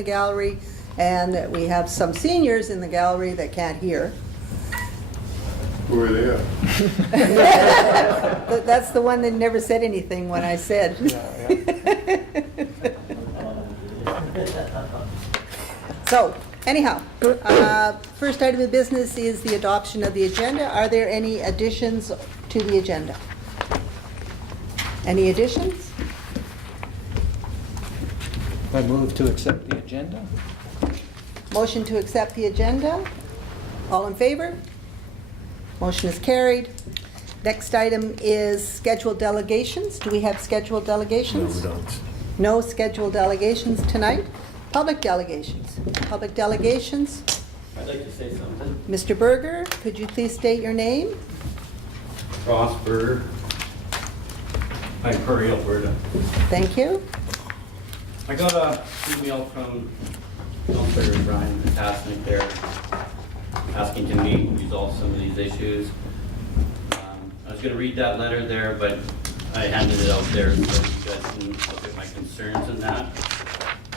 the gallery, and that we have some seniors in the gallery that can't hear. Who are they at? That's the one that never said anything when I said. So, anyhow, first item of business is the adoption of the agenda. Are there any additions to the agenda? Any additions? I move to accept the agenda. Motion to accept the agenda. All in favor? Motion is carried. Next item is scheduled delegations. Do we have scheduled delegations? No, we don't. No scheduled delegations tonight. Public delegations. Public delegations. I'd like to say something. Mr. Berger, could you please state your name? Ross Berger, High Prairie, Alberta. Thank you. I got a email from Councillor Brian Tasnick there, asking to meet and resolve some of these issues. I was going to read that letter there, but I handed it out there so you guys can look at my concerns in that.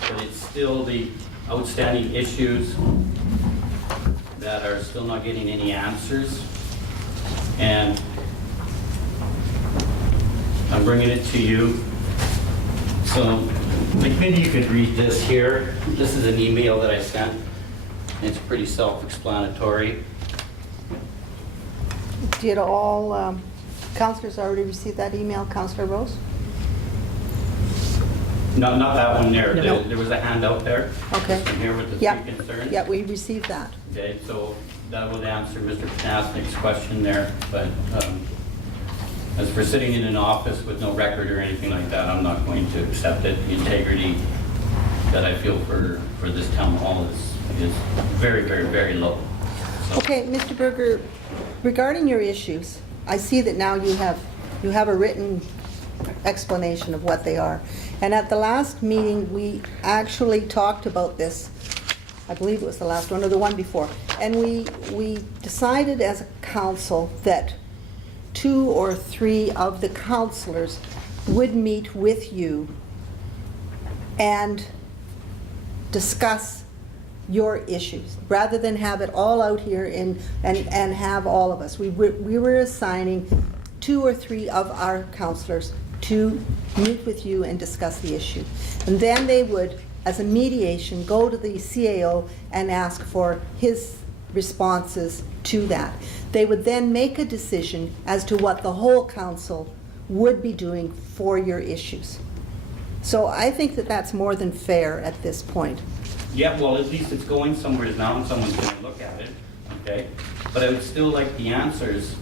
But it's still the outstanding issues that are still not getting any answers. And I'm bringing it to you. So maybe you could read this here. This is an email that I sent. It's pretty self-explanatory. Did all councillors already receive that email, Councillor Rose? No, not that one there. No. There was a handout there. Okay. This one here with the Yeah. three concerns. Yeah, we received that. Okay, so that would answer Mr. Panasnik's question there, but as for sitting in an office with no record or anything like that, I'm not going to accept it. The integrity that I feel for this town hall is very, very, very low. So- Okay, Mr. Berger, regarding your issues, I see that now you have a written explanation of what they are. And at the last meeting, we actually talked about this. I believe it was the last one or the one before. And we decided as a council that 2 or 3 of the councillors would meet with you and discuss your issues, rather than have it all out here and have all of us. We were assigning 2 or 3 of our councillors to meet with you and discuss the issue. And then they would, as a mediation, go to the CAO and ask for his responses to that. They would then make a decision as to what the whole council would be doing for your issues. So I think that that's more than fair at this point. Yeah, well, at least it's going somewhere now and someone's going to look at it, okay? But I would still like the answers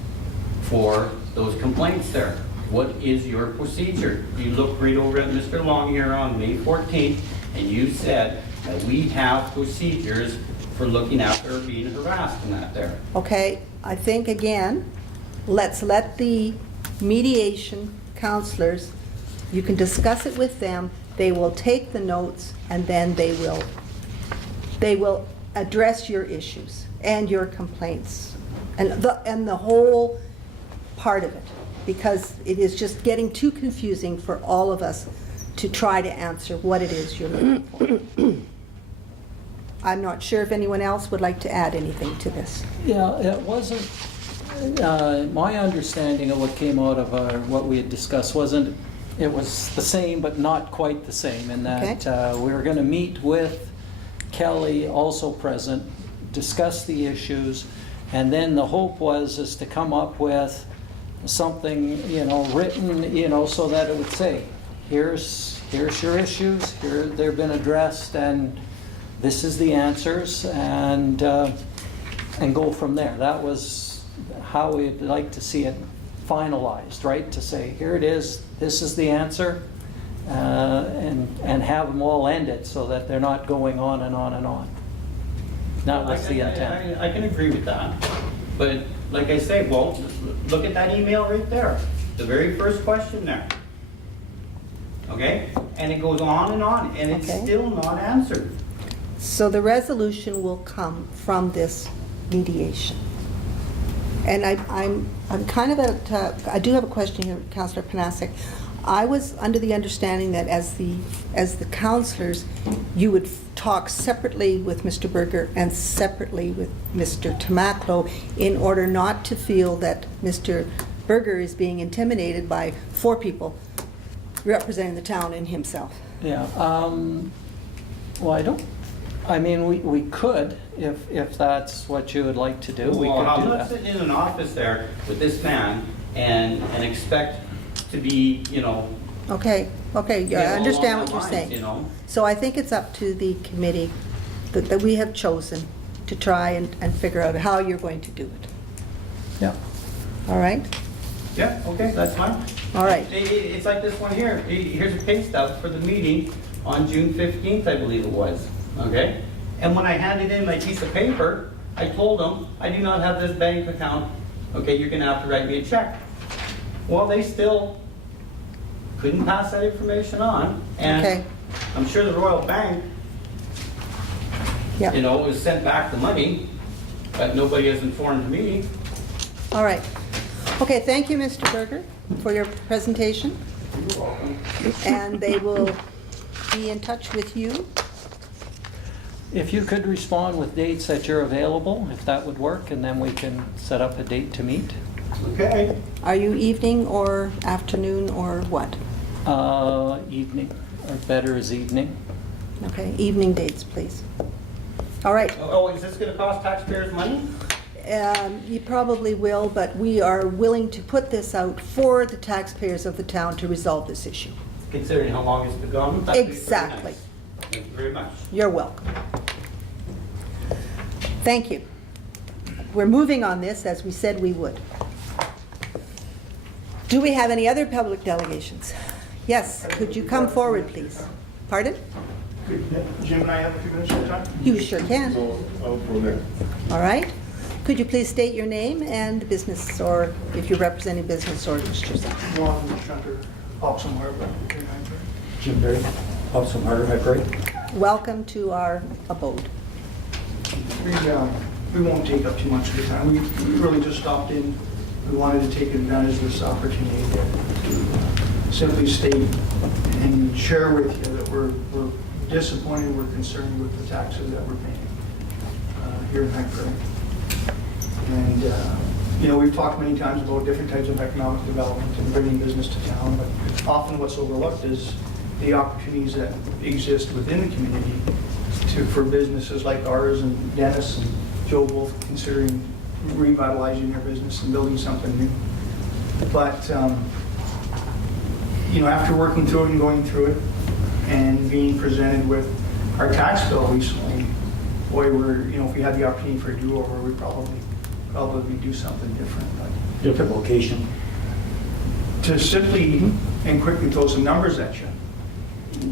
for those complaints there. What is your procedure? You looked right over at Mr. Long here on May 14th, and you said that we have procedures for looking after being harassed and that there. Okay, I think again, let's let the mediation counselors, you can discuss it with them, they will take the notes, and then they will address your issues and your complaints and the whole part of it, because it is just getting too confusing for all of us to try to answer what it is you're looking for. I'm not sure if anyone else would like to add anything to this. Yeah, it wasn't, my understanding of what came out of what we had discussed wasn't, it was the same but not quite the same, in that we were going to meet with Kelly, also present, discuss the issues, and then the hope was is to come up with something, written, so that it would say, here's your issues, here they've been addressed, and this is the answers, and go from there. That was how we'd like to see it finalized, right? To say, here it is, this is the answer, and have them all end it so that they're not going on and on and on. That was the intent. I can agree with that. But like I say, well, look at that email right there. The very first question there. Okay? And it goes on, and it's Okay. still not answered. So the resolution will come from this mediation. And I'm kind of at, I do have a question here, Councillor Panasik. I was under the understanding that as the counselors, you would talk separately with Mr. Berger and separately with Mr. Tamaklo in order not to feel that Mr. Berger is being intimidated by 4 people representing the town and himself. Yeah, well, I mean, we could, if that's what you would like to do, we Well, could I'm do not that. sitting in an office there with this man and expect to be, you know. Okay, okay, you know, I understand along what that you're lines, saying. You know. So I think it's up to the committee that we have chosen to try and figure out how you're going to do it. Yeah. All right? Yeah, okay, that's fine. All right. It's like this one here. Here's a pay stub for the meeting on June 15th, I believe it was, okay? And when I handed in my piece of paper, I told them, I do not have this bank account, okay, you're gonna have to write me a check. Well, they still couldn't pass that information on, Okay. and I'm sure the Royal Bank, Yeah. you know, has sent back the money, but nobody has informed me. All right. Okay, thank you, Mr. Berger, for your presentation. You're welcome. And they will be in touch with you. If you could respond with dates that you're available, if that would work, and then we can set up a date to meet. Okay. Are you evening or afternoon or what? Evening, or better is evening. Okay, evening dates, please. All right. Oh, is this gonna cost taxpayers money? You probably will, but we are willing to put this out for the taxpayers of the town to resolve this issue. Considering how long it's been gone? That'd be pretty Exactly. nice. Thank you very much. You're welcome. Thank you. We're moving on this as we said we would. Do we have any other public delegations? Yes, could you come forward, please? Pardon? Jim and I have a few minutes of time? You sure can. So I'll go next. All right. Could you please state your name and business, or if you're representing business or just yourself? Ron Shunter, up somewhere, but okay, Jim Berry, House from High Prairie. Welcome to our abode. we won't take up too much of your time. We really just stopped in. We wanted to take advantage of this opportunity to simply state and share with you that we're disappointed, we're concerned with the taxes that we're paying here in High Prairie. And, you know, we've talked many times about different types of economic development and bringing business to town, but often what's overlooked is the opportunities that exist within the community for businesses like ours, and Dennis and Joe both considering revitalizing their business and building something new. But, you know, after working through it and going through it and being presented with our tax bill recently, boy, you know, if we had the opportunity for a do-over, we'd probably do something different. But Different location. to simply and quickly throw some numbers at you,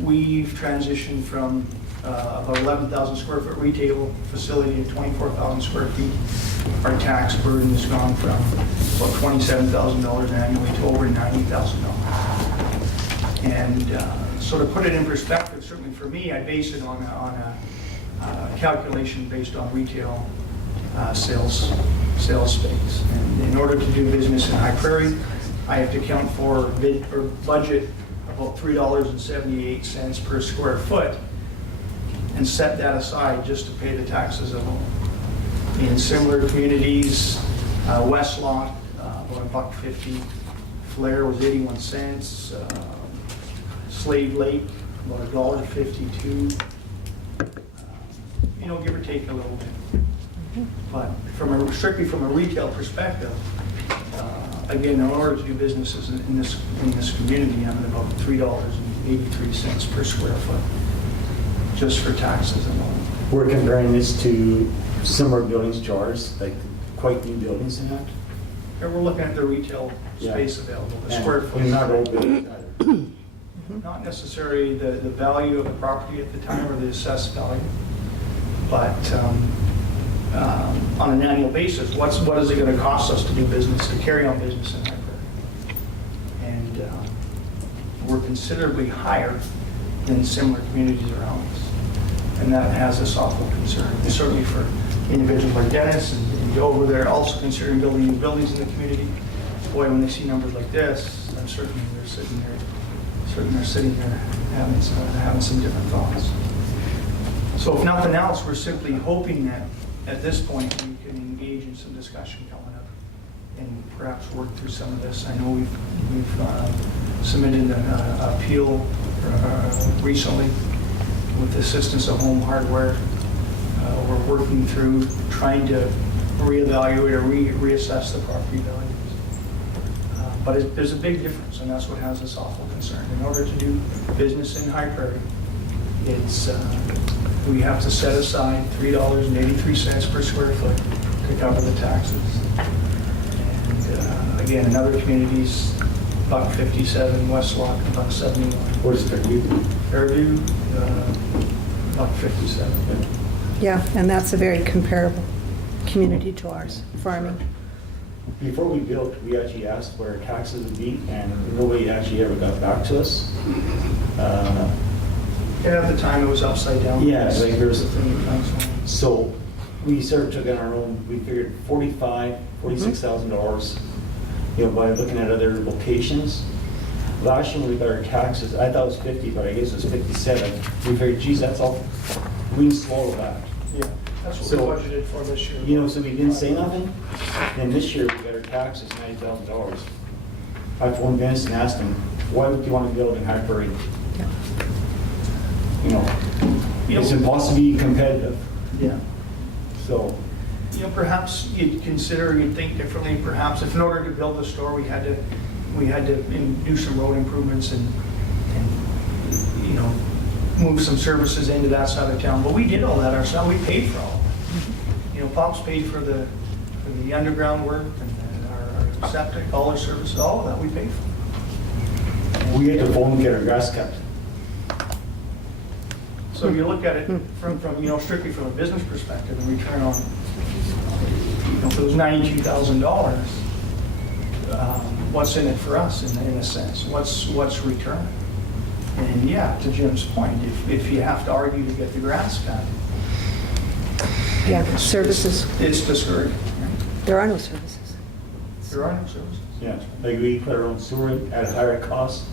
we've transitioned from about 11,000 square foot retail facility to 24,000 square feet. Our tax burden has gone from about $27,000 annually to over $90,000. And so to put it in perspective, certainly for me, I base it on a calculation based on retail sales space. And in order to do business in High Prairie, I have to account for budget about $3.78 per square foot and set that aside just to pay the taxes alone. In similar communities, West Lot, about $1.50, Flair was 81 cents, Slave Lake, about $1.52, you know, give or take a little bit. But strictly from a retail perspective, again, in order to do businesses in this community, I'm at about $3.83 per square foot, just for taxes alone. We're comparing this to similar buildings to ours, like quite new buildings in that. Here we're looking at the retail Yeah. space available, the And square foot. not old buildings either. Not necessarily the value of the property at the time or the assessed value, but on an annual basis, what is it going to cost us to do business, to carry on business in High Prairie? And we're considerably higher than similar communities around us. And that has us awful concern. And certainly for individuals like Dennis and Joe over there also considering building new buildings in the community. Boy, when they see numbers like this, I'm certain they're sitting there sitting there having some different thoughts. So if nothing else, we're simply hoping that at this point we can engage in some discussion coming up and perhaps work through some of this. I know we've submitted an appeal recently with the assistance of Home Hardware. We're working through trying to reevaluate or reassess the property values. But there's a big difference, and that's what has us awful concerned. In order to do business in High Prairie, we have to set aside $3.83 per square foot to cover the taxes. And again, in other communities, $1.57, West Lock, $1.71. What is Fairview? Fairview, $1.57. Yeah, and that's a very comparable community to ours, farming. Before we built, we actually asked where taxes would be, and nobody actually ever got back to us. And at the time, it was upside down. Yeah, like there's, the thing that comes from. so we sort of took it on our own, we figured $46,000, you know, by looking at other locations. Last year when we got our taxes, I thought it was 50, but I guess it was 57. We figured, geez, that's all, we can swallow that. Yeah, that's what So, we budgeted for this year. You know, so we didn't say nothing. Then this year, we got our taxes, $90,000. I phoned Dennis and asked him, why would you want to build in High Prairie? You know, it's impossible to be competitive, Yeah. so. You know, perhaps you'd think differently. Perhaps if in order to build the store, we had to do some road improvements and you know, move some services into that side of town. But we did all that ourselves. We paid for all of it. You know, Pops paid for the underground work and our septic, all our services, all of that we paid for. We had to phone and get our grass cut. So if you look at it from you know, strictly from a business perspective, the return on, you know, for those $92,000, what's in it for us in a sense? What's return? And yeah, to Jim's point, if you have to argue to get the grass cut, Yeah, services, it's discouraging. Right? there are no services. There are no services. Yeah, like we put our own sewer at a higher cost,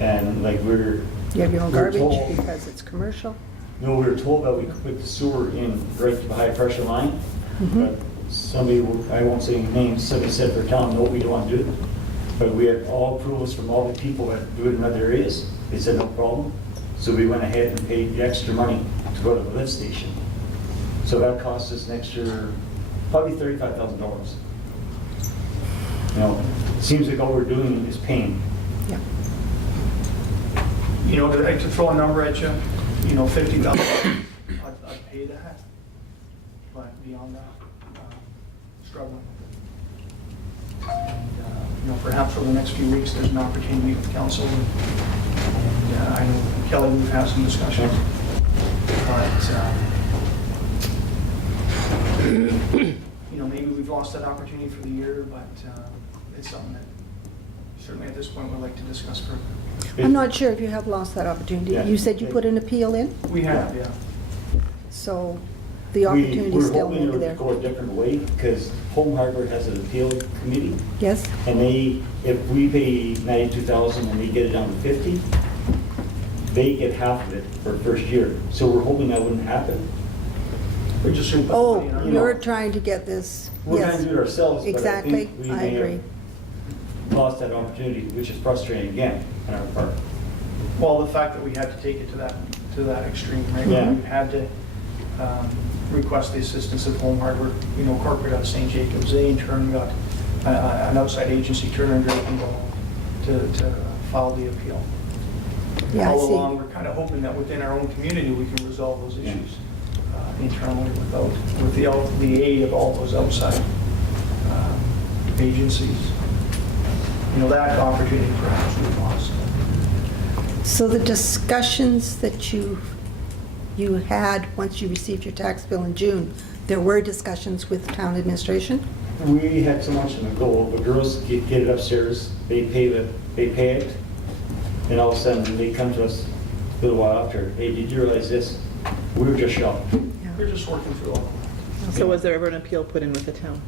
and like You have your own we're garbage told- because it's commercial. we were told that we could put the sewer in right to the high pressure line, Mhm. but somebody, I won't say names, somebody said for town, no, we don't want to do it. But we had all approvals from all the people that do it in other areas. They said no problem. So we went ahead and paid the extra money to go to the lift station. So that cost us an extra, probably $35,000. You know, it seems like all we're doing is paying. Yeah. You know, to throw a number at you, you know, $50,000, I'd pay that. But beyond that, struggling. And, you know, perhaps over the next few weeks, there's an opportunity to meet with council. And I know Kelly, we've had some discussions. But, you know, maybe we've lost that opportunity for the year, but it's something that certainly at this point we'd like to discuss further. I'm not sure if you have lost that opportunity. Yeah. You said you put an appeal in, We have, yeah. so the opportunity still may be We're there. hoping it would go a different way, because Home Hardware has an appeal committee, Yes? and if we pay $92,000 and they get it down to 50, they get half of it for the first year. So we're hoping that wouldn't happen. We just should put Oh, money in our- you're trying to get this, We're yes. trying to do it ourselves, but I Exactly, think we I may agree. have lost that opportunity, which is frustrating again on our part. Well, the fact that we had to take it to that extreme, right? Yeah. We had to request the assistance of Home Hardware, you know, corporate out of St. Jacobs. They in turn got an outside agency, Turner and Drake, involved to file the appeal. Yeah, I All see. along, we're kind of hoping that within our own community, we can resolve those Yeah. issues internally with the aid of all those outside agencies. You know, that opportunity perhaps we lost. So the discussions that you had once you received your tax bill in June, there were discussions with town administration? We had so much on the go. The girls get it upstairs, they pay it, and all of a sudden they come to us a little while after, hey, did you realize this? We were just shocked. We're just working through all of So was there ever an appeal put in with the town?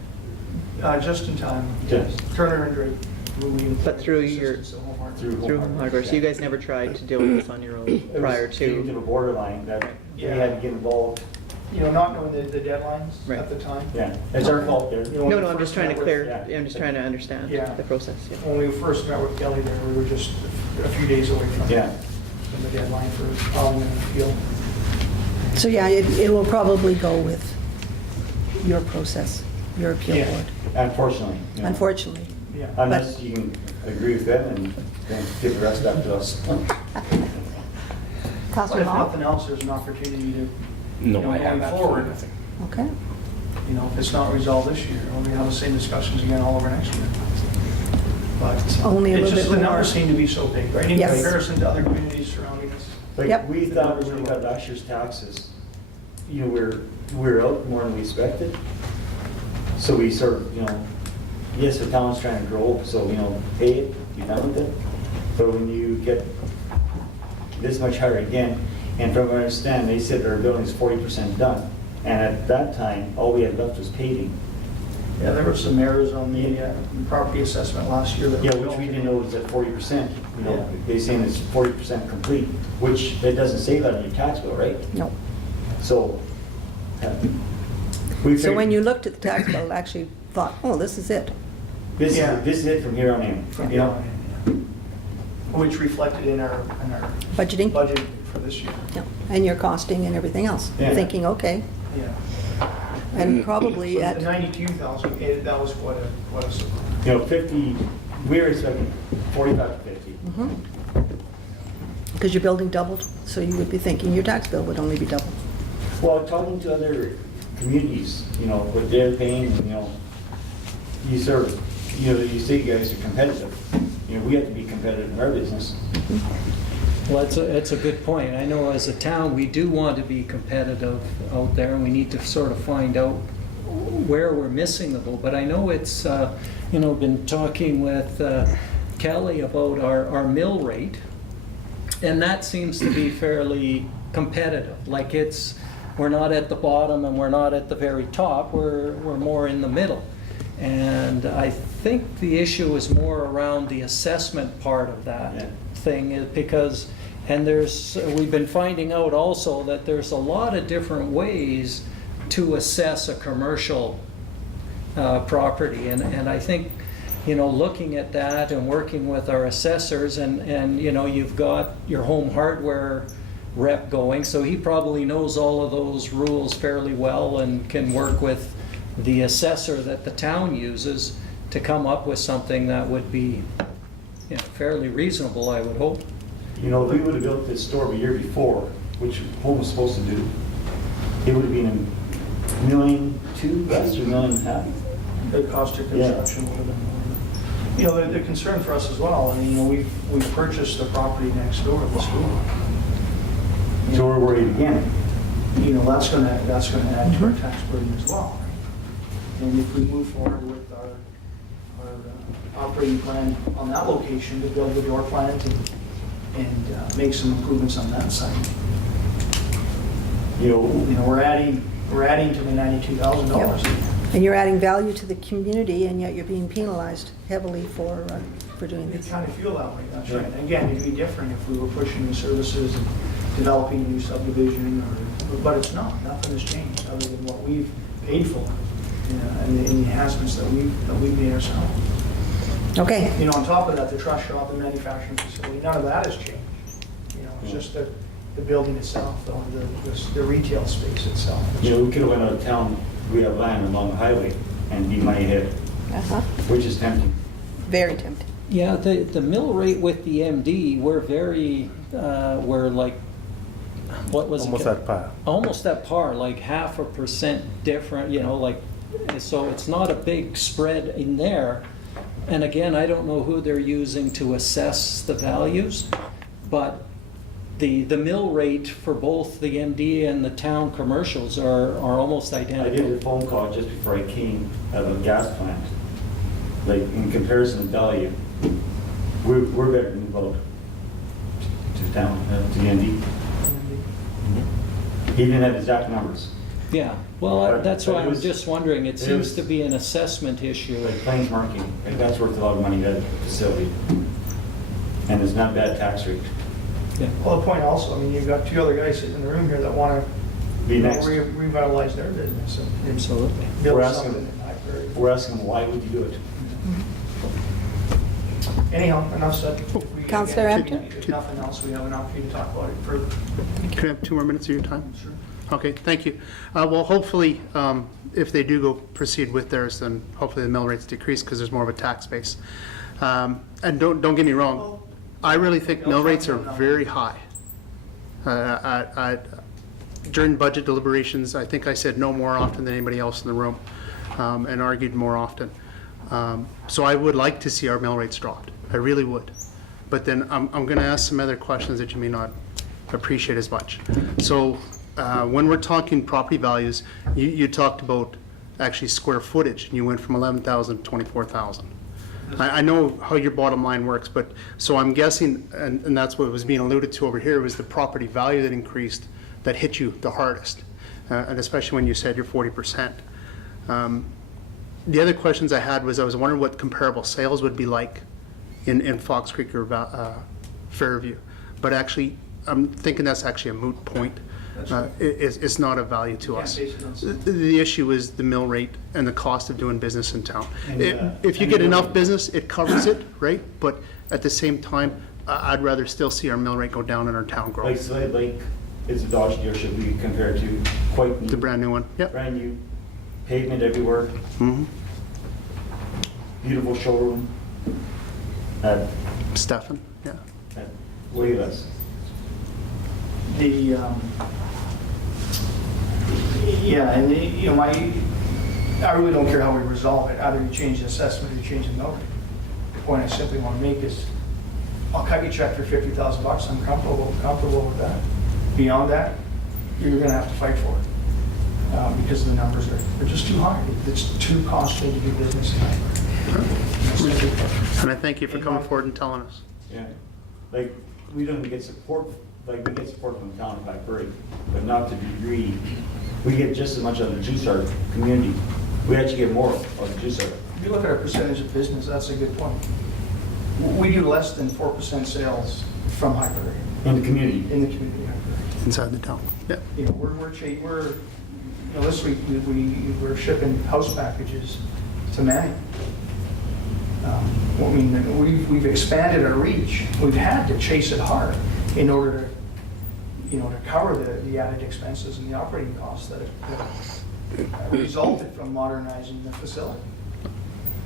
that. Just in time. Yes. Turner and Drake. But through your- Assistance of Home Hardware. Through Home Hardware, so you guys never tried to deal with this on your own prior Came to to? the borderline that we Yeah. had to get involved. You know, not knowing the deadlines Right. at the time. Yeah, it's our fault there. You know, No, when no, we I'm just first trying to met clear, yeah. I'm just trying to understand Yeah. the process, yeah. When we first met with Kelly there, we were just a few days away Yeah. from the deadline for filing an appeal. So yeah, it will probably go with your process, your appeal Yeah. board, Unfortunately. you know. unfortunately. Yeah. Unless you can agree with them and then give the rest up to us. But Counselor if Hall? nothing else, there's an opportunity to, No, you know, I have going forward, absolutely nothing. Okay. you know, if it's not resolved this year, we're gonna have the same discussions again all over next year. But Only a it's little just bit the more. numbers seem to be so big, right? In Yes. comparison to other communities surrounding us. Like, Yep. we thought when we got last year's taxes, you know, we're out more than we expected. So we sort of, you know, yes, the town's trying to grow, so, you know, pay it, be done with it. But when you get this much higher again, and from what I understand, they said our building's 40% done. And at that time, all we had left was paving. Yeah, there were some errors on the property assessment last year. that Yeah, were which we built. didn't know was at 40%, you know, Yeah. they saying it's 40% complete, which it doesn't say that on your tax bill, right? No. So, we So when figured you looked at the tax bill, actually thought, oh, this is it. Yeah. this is it from here on in, From you here know? on in, yeah. Which reflected in our Budgeting? budget for this year. Yeah. And your costing and everything else. Yeah. Thinking, okay, Yeah. and probably So the at, 92,000, that was quite a surprise. You know, 50, we were expecting 45 to 50. because your building doubled, so you would be thinking your tax bill would only be double. Well, talking to other communities, you know, what they're paying, you know, you sort of, you know, you say you guys are competitive. You know, we have to be competitive in our business. Well, it's a good point. I know as a town, we do want to be competitive out there, and we need to sort of find out where we're missing the boat. But I know it's, you know, been talking with Kelly about our mill rate, and that seems to be fairly competitive. Like we're not at the bottom and we're not at the very top, we're more in the middle. And I think the issue is more around the assessment part of that Yeah. thing, because, and we've been finding out also that there's a lot of different ways to assess a commercial property. And I think, you know, looking at that and working with our assessors, and you know, you've got your Home Hardware rep going, so he probably knows all of those rules fairly well and can work with the assessor that the town uses to come up with something that would be, you know, fairly reasonable, I would hope. You know, if we would have built this store a year before, which Home was supposed to do, it would have been $1.2 million less or $1.5 million. The cost of construction would have been more. You know, the concern for us as well, I mean, you know, we've purchased the property next door to the school. So we're worried again. You know, that's gonna add to our tax burden as well. And if we move forward with our operating plan on that location to build the door plant and make some improvements on that side, You know, we're adding to the $92,000. And you're adding value to the community, and yet you're being penalized heavily for doing We this. kind of feel that way, that's right. And again, it'd be different if we were pushing the services and developing a new subdivision, but it's not. Nothing has changed other than what we've paid for, you know, and the enhancements that we've made ourselves. Okay, You know, on top of that, the truss shop and manufacturing facility, none of that has changed. You know, it's just the building itself, the retail space itself. you know, we could have went out of town, we have land along the highway and be money ahead, uh-huh, which is tempting. very tempting. Yeah, the mill rate with the MD, we're like, what was it? Almost at par. Almost at par, like 0.5% different, you know, like, so it's not a big spread in there. And again, I don't know who they're using to assess the values, but the mill rate for both the MD and the town commercials are almost I did identical. a phone call just before I came out of a gas plant. Like, in comparison to value, we're better than both to town, to the ND. He didn't have exact numbers. Yeah, well, that's why But it I was was- just wondering, it it seems was- to be an assessment issue. Like plains marking, like that's worth a lot of money, that facility. and it's not a bad tax rate. Well, the point also, I mean, you've got two other guys sitting in the room here that want to Be next. revitalize their business and Absolutely. build We're asking- something in High Prairie. We're asking them, why would you do it? Anyhow, enough said. If we- Councillor again, Hampton? If nothing else, we have an opportunity to talk about it further. Can I have 2 more minutes of your time? Sure. Okay, thank you. Well, hopefully, if they do go proceed with theirs, then hopefully the mill rates decrease because there's more of a tax base. And don't get me wrong, I really think mill rates are very high. During budget deliberations, I think I said no more often than anybody else in the room, and argued more often. So I would like to see our mill rates dropped. I really would. But then I'm going to ask some other questions that you may not appreciate as much. So when we're talking property values, you talked about actually square footage, and you went from 11,000 to 24,000. I know how your bottom line works, but, so I'm guessing, and that's what was being alluded to over here, was the property value that increased, that hit you the hardest, and especially when you said you're 40%. The other questions I had was, I was wondering what comparable sales would be like in Fox Creek or Fairview. But actually, I'm thinking that's actually a moot point. That's right. It's not of value to Can't us. base it on sales. The issue is the mill rate and the cost of doing business in town. And, If you and get the- enough business, it covers it, right? But at the same time, I'd rather still see our mill rate go down and our town grow. Like, so like, it's a Dodge dealership we compare to quite new. The brand new one, yep. Brand new, pavement everywhere, Mhm. beautiful showroom. Stefan, yeah. Look at us. You know, I really don't care how we resolve it, either you change the assessment or you change the mill rate. The point I simply want to make is, I'll cut you a check for $50,000, I'm comfortable with that. Beyond that, you're gonna have to fight for it, because the numbers are just too high. It's too costly to do business in High Prairie. And I thank you for coming forward and telling us. Yeah. Like, we don't get support, like, we get support from the town of High Prairie, but not to the degree. We get just as much of the juice art community. We actually get more of the juice art. If you look at our percentage of business, that's a good point. We do less than 4% sales from High Prairie, In the community. in the community of High Prairie. Inside the town, yeah. You know, you know, this week, we're shipping house packages to Manning. I mean, we've expanded our reach. We've had to chase it hard in order to, you know, to cover the added expenses and the operating costs that have resulted from modernizing the facility.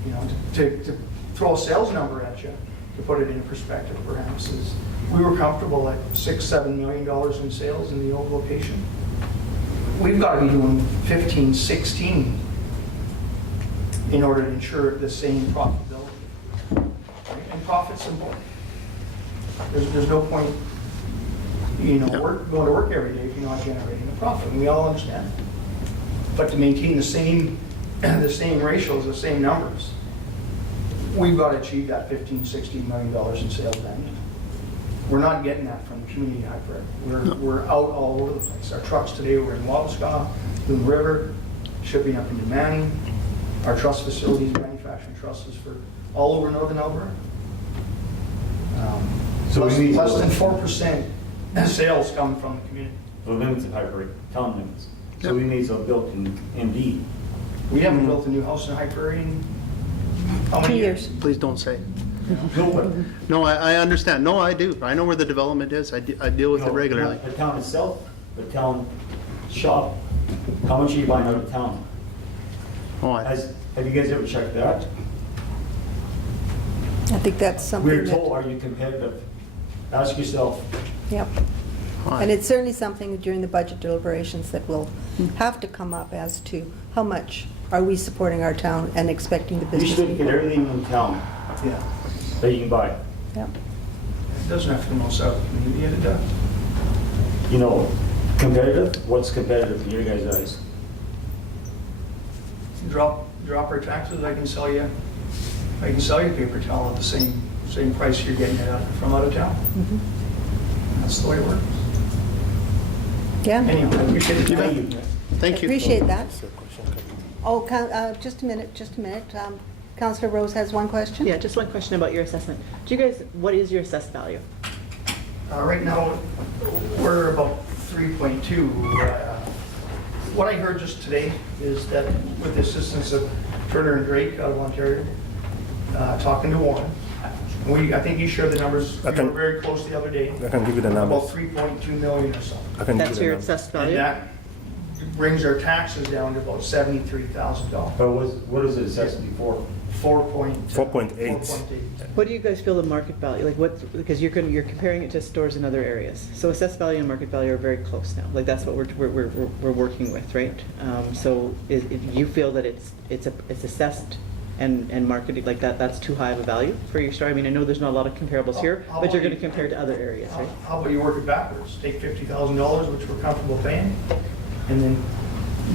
You know, to throw a sales number at you, to put it in perspective perhaps, is we were comfortable at $6-7 million in sales in the old location. We've got to be doing 15, 16 in order to ensure the same profitability. Right? And profit's important. There's no point, you know, going to work every day if you're not generating a profit, and we all understand that. But to maintain the same ratios, the same numbers, we've got to achieve that $15-16 million in sales annually. We're not getting that from the community of High Prairie. We're out all over the place. Our trucks today were in Wabasca, Boone River, shipping up into Manning. Our truss facilities manufacturing trusses for all over northern Alberta. So we need Less to- than 4% sales come from the community. The limits of High Prairie, town limits. So we need to have built in MD. We haven't built a new house in High Prairie in how 2 many years. Please don't say. No, but, No, I understand. No, I do. I know where the development is. I deal with it no, regularly. The town itself, the town shop, how much are you buying out of town? Oh, I- Have you guys ever checked that? I think that's something We're that, told, are you competitive? Ask yourself. yep. And it's certainly something during the budget deliberations that will have to come up as to how much are we supporting our town and expecting the You business. should get everything in town Yeah. that you can buy. Yep. It doesn't have to go south of the community, yet it does. You know, competitive, what's competitive in your guys' eyes? Drop our taxes, I can sell you paper towel at the same price you're getting it from out of town. Mhm. That's the way it works. Yeah, Anyway, I appreciate the time. Thank you. appreciate that. Oh, just a minute. Councillor Rose has one question? Yeah, just one question about your assessment. Do you guys, what is your assessed value? Right now, we're about 3.2. What I heard just today is that with the assistance of Turner and Drake out of Ontario, talking to Warren, I think you shared the numbers, we were very close the other day. I can give you the numbers. About 3.2 million or so. I can give That's you your the numbers. assessed And value? that brings our taxes down to about $73,000. But what is it assessed before? 4.8. What do you guys feel the market value, like what, because you're comparing it to stores in other areas. So assessed value and market value are very close now. Like that's what we're working with, right? So if you feel that it's assessed and marketed like that, that's too high of a value for your store? I mean, I know there's not a lot of comparables here, but you're going to compare to other areas, right? How about you work it backwards? Take $50,000, which we're comfortable paying, and then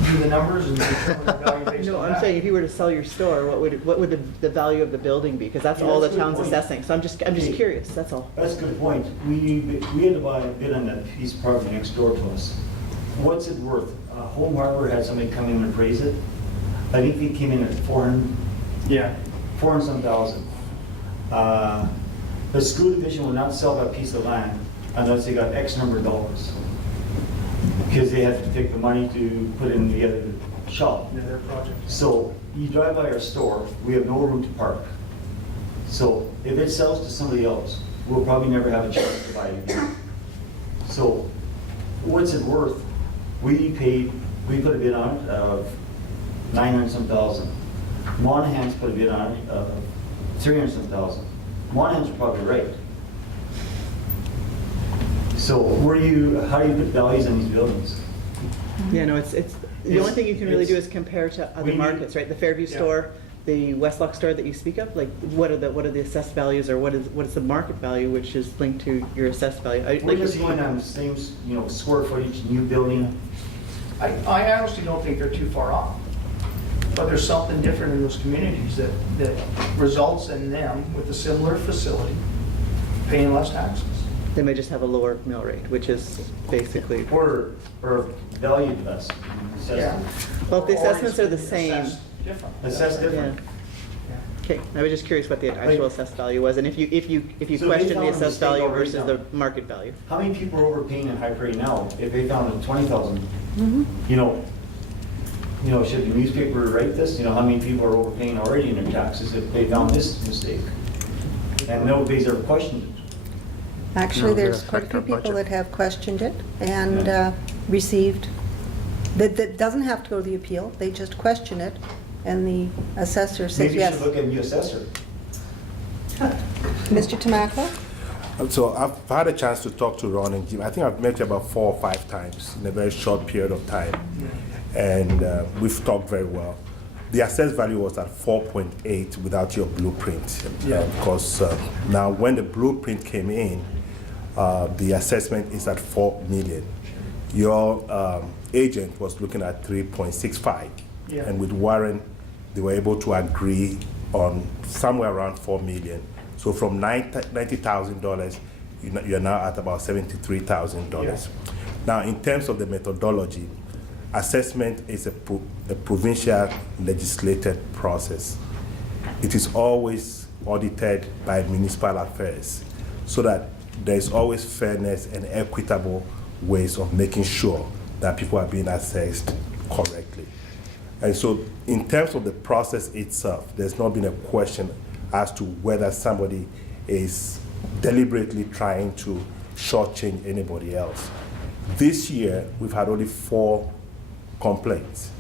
do the numbers and determine the value based No, on I'm that. saying if you were to sell your store, what would the value of the building be? Because that's Yeah, all the that's a good town's point. assessing. So I'm just curious, that's all. That's a good point. We had to buy a bid on that piece of property next door to us. What's it worth? Home Harbor had somebody come in and appraise it. I think they came in at 400 some thousand. The school division will not sell that piece of land unless they got X number of dollars. Because they have to take the money to put in the other shop. Yeah, their project. So you drive by our store, we have no room to park. So if it sells to somebody else, we'll probably never have a chance to buy it again. So what's it worth? We put a bid on it of 900 some thousand. Monahan's put a bid on it of 300 some thousand. Monahan's are probably right. So how do you put values on these buildings? Yeah, no, it's the only thing you can really do is compare to we other need- markets, right? The Fairview Yeah. store, the Westlock store that you speak of, like what are the assessed values, or what is the market value, which is linked to your assessed value? We're just going on the same, square footage, new building. I honestly don't think they're too far off. But there's something different in those communities that results in them with a similar facility paying less taxes. They may just have a lower mill rate, which is basically, Or valued less. Yeah. well, if the Or assessments are the it's same. assessed different. Assessed Yeah. different. Okay, I was just curious what the actual assessed value was, and if you So question they the found a assessed mistake value already versus now. the market value. How many people are overpaying in High Prairie now if they found a 20,000? Should the newspaper write this? How many people are overpaying already in their taxes if they found this mistake? And nobody's ever questioned it. Actually, No, they there's quite a affect few our people budget. that have questioned it and received, that doesn't have to go to the appeal, they just question it, and the assessor says Maybe you yes. should look at a new assessor. Mr. Tamako? So I've had a chance to talk to Ron and Jim. I think I've met you about 4 or 5 times in a very short period of time. And we've talked very well. The assessed value was at 4.8 without your blueprint. Because now when the blueprint came in, the assessment is at 4 million. Your agent was looking at 3.65. Yeah. And with Warren, they were able to agree on somewhere around 4 million. So from $90,000, you're now at about $73,000. Now, in terms of the methodology, assessment is a provincial legislated process. It is always audited by municipal affairs so that there's always fairness and equitable ways of making sure that people are being assessed correctly. And so in terms of the process itself, there's not been a question as to whether somebody is deliberately trying to shortchange anybody else. This year, we've had only 4 complaints.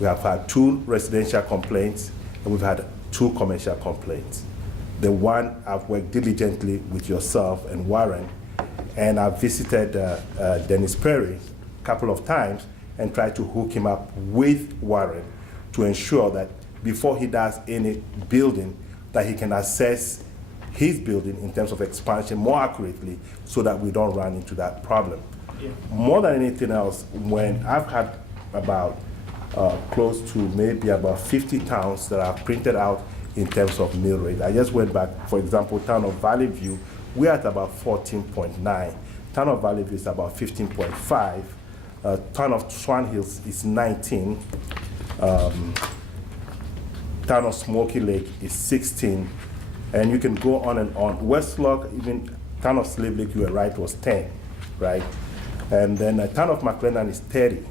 We have had 2 residential complaints, and we've had 2 commercial complaints. The one I've worked diligently with yourself and Warren, and I've visited Dennis Prairie a couple of times and tried to hook him up with Warren to ensure that before he does any building, that he can assess his building in terms of expansion more accurately so that we don't run into that problem. More than anything else, when I've had about close to maybe about 50 towns that are printed out in terms of mill rate. I just went back, for example, town of Valley View, we're at about 14.9. Town of Valley View is about 15.5. Town of Swan Hills is 19. town of Smoky Lake is 16, and you can go on and on. West Lock, even town of Slave Lake, you were right, was 10, right? And then town of McLennan is 30.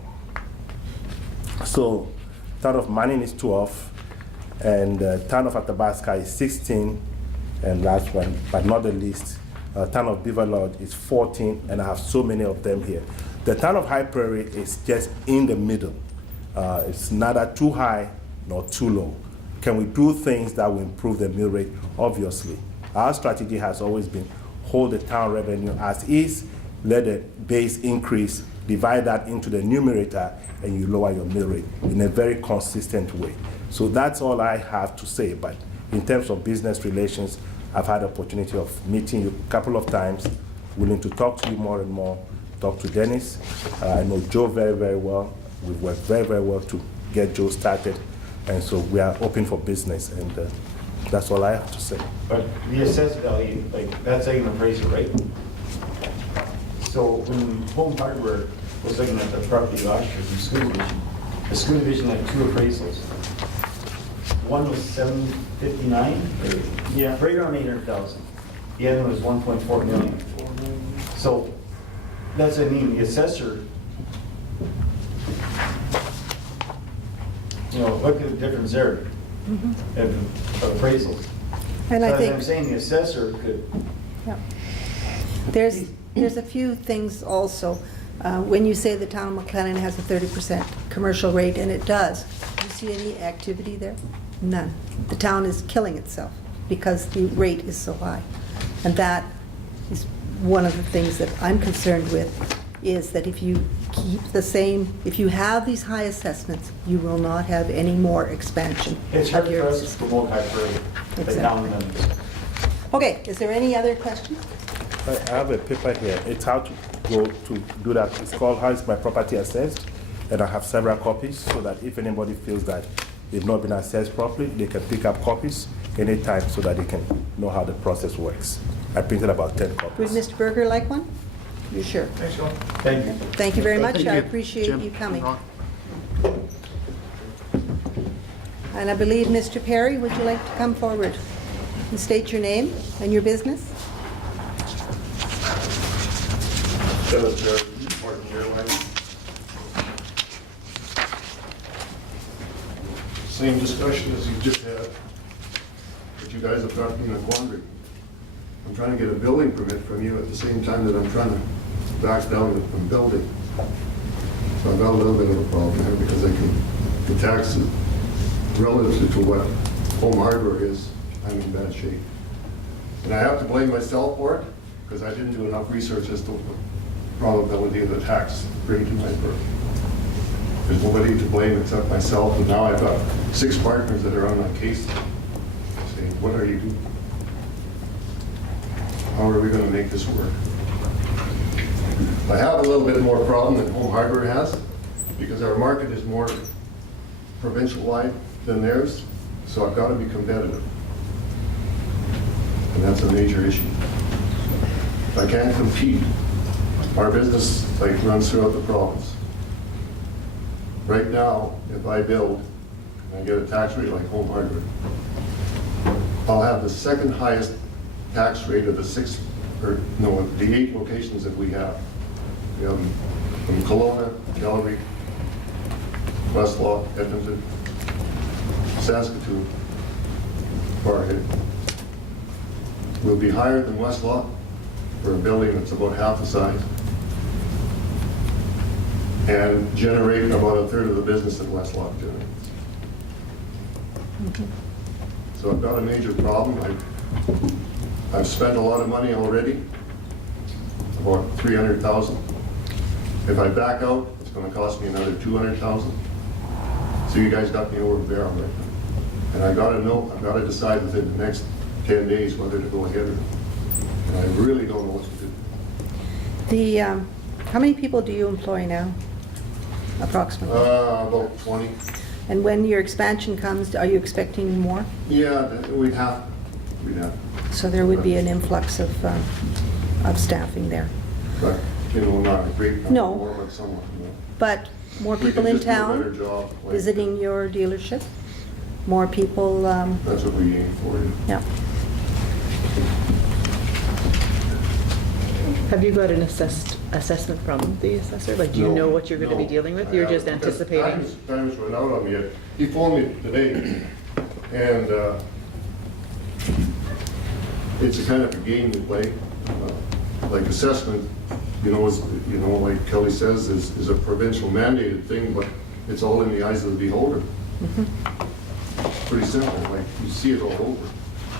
So town of Manning is 12, and town of Athabasca is 16, and last one, but not the least, town of Beaver Lodge is 14, and I have so many of them here. The town of High Prairie is just in the middle. It's neither too high nor too low. Can we do things that will improve the mill rate? Obviously. Our strategy has always been hold the town revenue as is, let the base increase, divide that into the numerator, and you lower your mill rate in a very consistent way. So that's all I have to say. But in terms of business relations, I've had the opportunity of meeting you a couple of times, willing to talk to you more and more, talk to Dennis. I know Joe very, very well. We've worked very, very well to get Joe started. And so we are open for business, and that's all I have to say. But the assessed value, like, that's like an appraisal, right? So when Home Hardware was looking at the property last year from school division, the school division had 2 appraisals. One was 759, Yeah. right around 800,000. The other one was 1.4 million. So that's what I mean, the assessor, you know, look at the difference there of appraisals. And I So think. I'm saying the assessor could, Yeah. There's a few things also. When you say the town of McLennan has a 30% commercial rate, and it does, do you see any activity there? None. The town is killing itself because the rate is so high. And that is one of the things that I'm concerned with, is that if you keep the same, if you have these high assessments, you will not have any more expansion it's hard of your for us to system. promote High Prairie, the Exactly. town limits. Okay, is there any other questions? I have a paper here. It's how to go to do that. It's called How is My Property Assessed? And I have several copies so that if anybody feels that they've not been assessed properly, they can pick up copies anytime so that they can know how the process works. I printed about 10 Would copies. Mr. Berger like one? You sure? Thanks, Sean. Thank you. Thank you very much. Thank I you, appreciate Jim you and coming. Ron. And I believe, Mr. Perry, would you like to come forward and state your name and your business? Same discussion as you just had, but you guys have got me in a quandary. I'm trying to get a building permit from you at the same time that I'm trying to back down from building. So I've got a little bit of a problem here because the taxes relative to what Home Hardware is, I'm in bad shape. And I have to blame myself for it because I didn't do enough research as to the probability of the tax rate in my birth. There's nobody to blame except myself, and now I've got 6 partners that are on my case saying, what are you doing? How are we going to make this work? I have a little bit more problem than Home Hardware has because our market is more provincial-wide than theirs, so I've got to be competitive. And that's a major issue. If I can't compete, our business runs throughout the province. Right now, if I build and I get a tax rate like Home Hardware, I'll have the second highest tax rate of the 8 locations that we have. We have them from Kelowna, Calgary, West Lock, Edmonton, Saskatoon, Barhead. We'll be higher than West Lock for a building that's about half the size, and generate about a third of the business that West Lock generates. So I've got a major problem. I've spent a lot of money already, about $300,000. If I back out, it's going to cost me another $200,000. So you guys got me over the barrel right now. And I got to know, I've got to decide within the next 10 days whether to go ahead or not. And I really don't know what to do. How many people do you employ now, approximately? About 20. And when your expansion comes, are you expecting more? Yeah, we'd have. So there would be an influx of staffing there. But, not a great number, No. more, but somewhat. But more We people can in just do a better town job, visiting your dealership? more people, That's what we aim for, yeah. yeah. Have you got an assessment from the assessor? Like, do you No, know what you're going to be no, dealing with? I You're just haven't, because anticipating? Time's run out on me. He phoned me today, and it's a kind of a game we play. Like assessment, like Kelly says, is a provincial mandated thing, but it's all in the eyes of the beholder. Pretty simple, like you see it all over.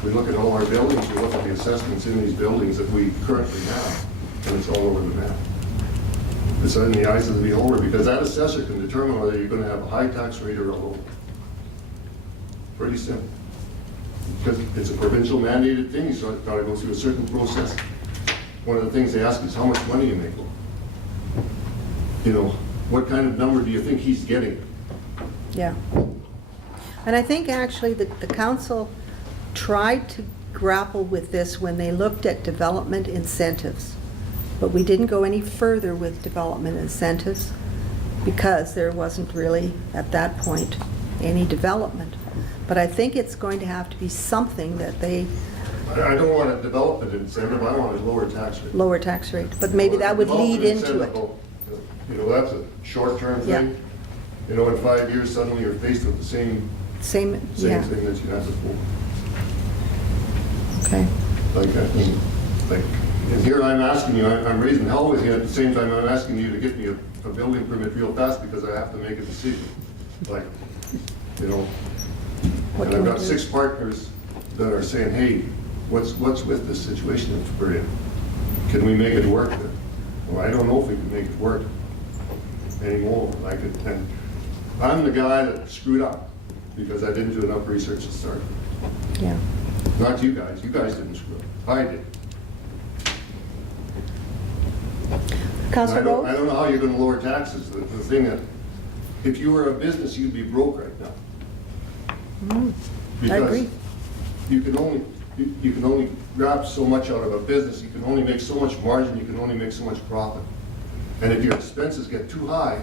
We look at all our buildings, we look at the assessments in these buildings that we currently have, and it's all over the map. It's in the eyes of the beholder, because that assessor can determine whether you're gonna have a high tax rate or a low. Pretty simple. Because it's a provincial mandated thing, so it's gotta go through a certain process. One of the things they ask is how much money you make. What kind of number do you think he's getting? Yeah. And I think actually that the council tried to grapple with this when they looked at development incentives. But we didn't go any further with development incentives because there wasn't really, at that point, any development. But I think it's going to have to be something that they, I don't want a development incentive, I want a lower tax rate. lower tax rate, but maybe that would lead into it. That's a short-term thing. In 5 years, suddenly you're faced with the same Same, yeah, thing that you had before. okay. And here I'm asking you, I'm raising hell with you, at the same time I'm asking you to get me a building permit real fast because I have to make a decision. What And can I've we got do? 6 partners that are saying, hey, what's with this situation in Prairie? Can we make it work? Well, I don't know if we can make it work anymore. And I'm the guy that screwed up because I didn't do enough research to start. Yeah. Not you guys didn't screw up. I did. And Councilor I Rose? don't know how you're gonna lower taxes. The thing that, if you were a business, you'd be broke right now. I agree. Because you can only grab so much out of a business, you can only make so much margin, you can only make so much profit. And if your expenses get too high,